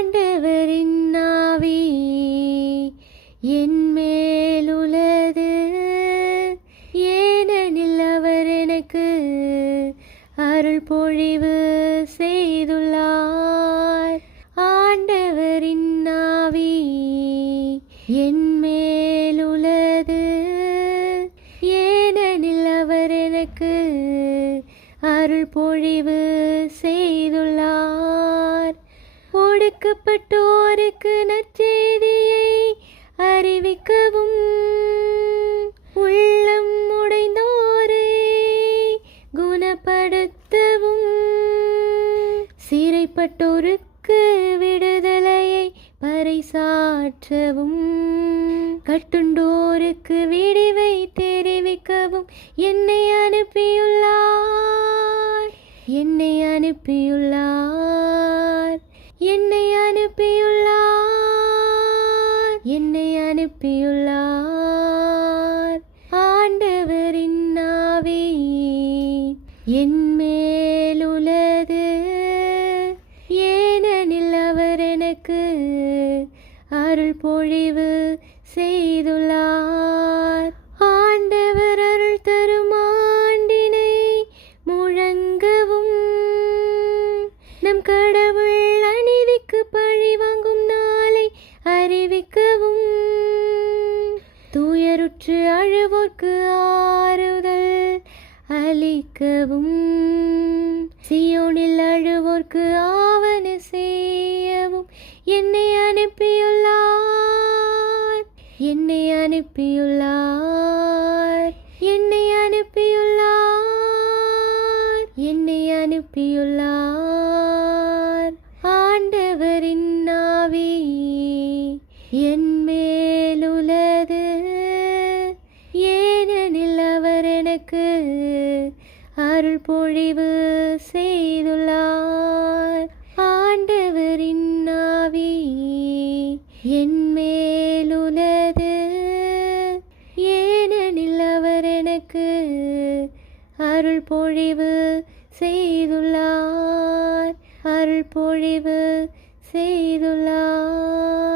ஆண்டவரின் ஆவி என் மேலுள்ளது, ஏனெனில் அவர் எனக்கு அருள் பொழிவு செய்துள்ளார். ஆண்டவரின் ஆவி என் மேலுள்ளது, ஏனெனில் அவர் எனக்கு அருள் பொழிவு செய்துள்ளார். ஒடுக்கப்பட்டோருக்கு நற்செய்தியை அறிவிக்கவும், உள்ளம் உடைந்தோரை குணப்படுத்தவும், சிறைப்பட்டோருக்கு விடுதலையை பறைசாற்றவும், கட்டுண்டோருக்கு விடிவை தெரிவிக்கவும் என்னை அனுப்பியுள்ளார். என்னை அனுப்பியுள்ளார். என்னை அனுப்பியுள்ளார். என்னை அனுப்பியுள்ளார். ஆண்டவரின் ஆவி என் மேலுள்ளது, ஏனெனில் அவர் எனக்கு அருள் பொழிவு செய்துள்ளார். ஆண்டவர் அருள் தரும் ஆண்டினை முழங்கவும், நம் கடவுள் அநீதிக்கு பழி வாங்கும் நாளை அறிவிக்கவும், துயருற்று அழுவோர்க்கு ஆறுதல் அளிக்கவும், சியோனில் அழுவோர்க்கு ஆவன செய்யவும் என்னை அனுப்பியுள்ளார். என்னை அனுப்பியுள்ளார். என்னை அனுப்பியுள்ளார். என்னை அனுப்பியுள்ளார். ஆண்டவரின் ஆவி என் மேலுள்ளது, ஏனெனில் அவர் எனக்கு அருள் பொழிவு செய்துள்ளார். ஆண்டவரின் ஆவி என் மேலுள்ளது, ஏனெனில் அவர் எனக்கு அருள் பொழிவு செய்துள்ளார். அருள் பொழிவு செய்துள்ளார்.